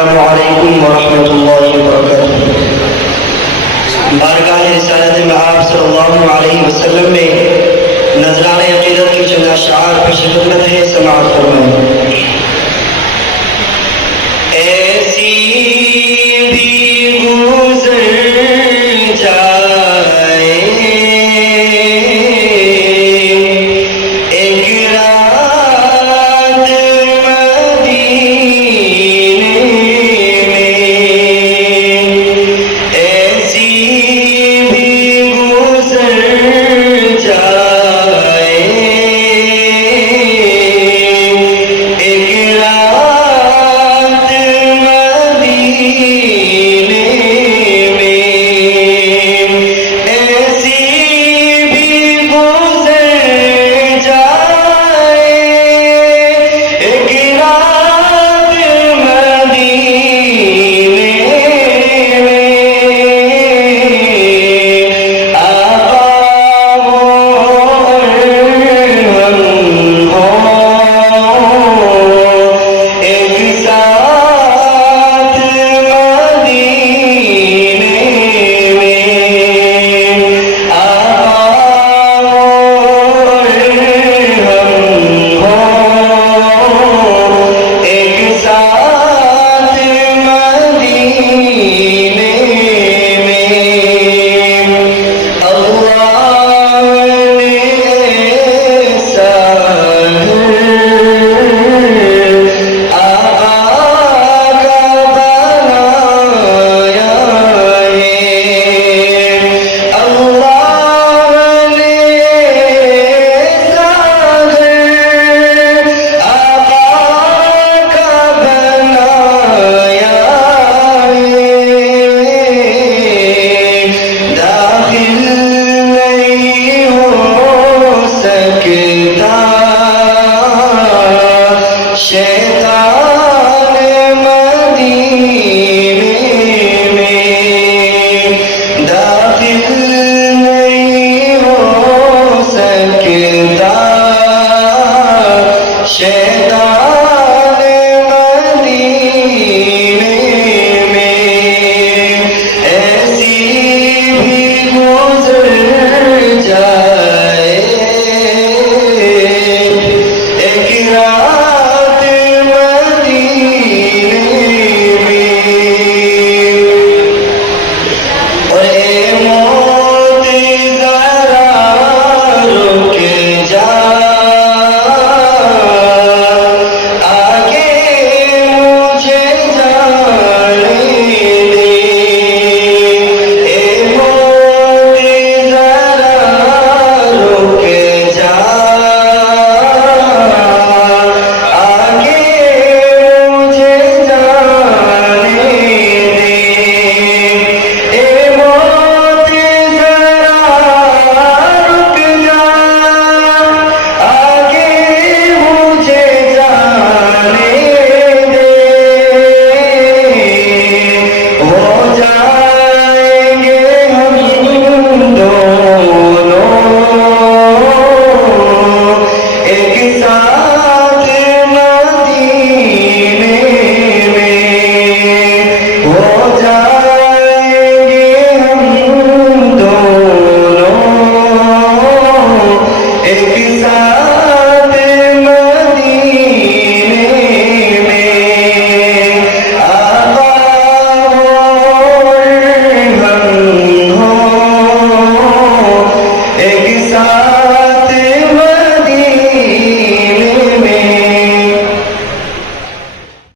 السلام علیکم ورحمۃ اللہ وبرکاتہ۔ بارگاہ رسالت مآب صلی اللہ علیہ وسلم میں نذرانہ عقیدت کی چند اشعار پیش خدمت ہے، سماعت فرمائیں۔ ایسی بھی گزر جائے ایک رات مدینے میں، ایسی بھی گزر جائے ایک رات مدینے میں، ایسی بھی گزر جائے ایک رات مدینے میں، آقا ہو اور ہم ہوں ایک ساتھ مدینے میں، آقا ہو اور ہم ہوں ایک ساتھ مدینے میں۔ اللہ نے ایسا آقا کا بنایا ہے، اللہ نے ایسا آقا کا بنایا ہے، داخل نہیں ہو سکتا شیطان مدینے میں، داخل نہیں ہو سکتا شیطان مدینے میں، ایسی بھی گزر جائے ایک رات مدینے میں، اور اے موت ذرا رک جا، آگے مجھے جانا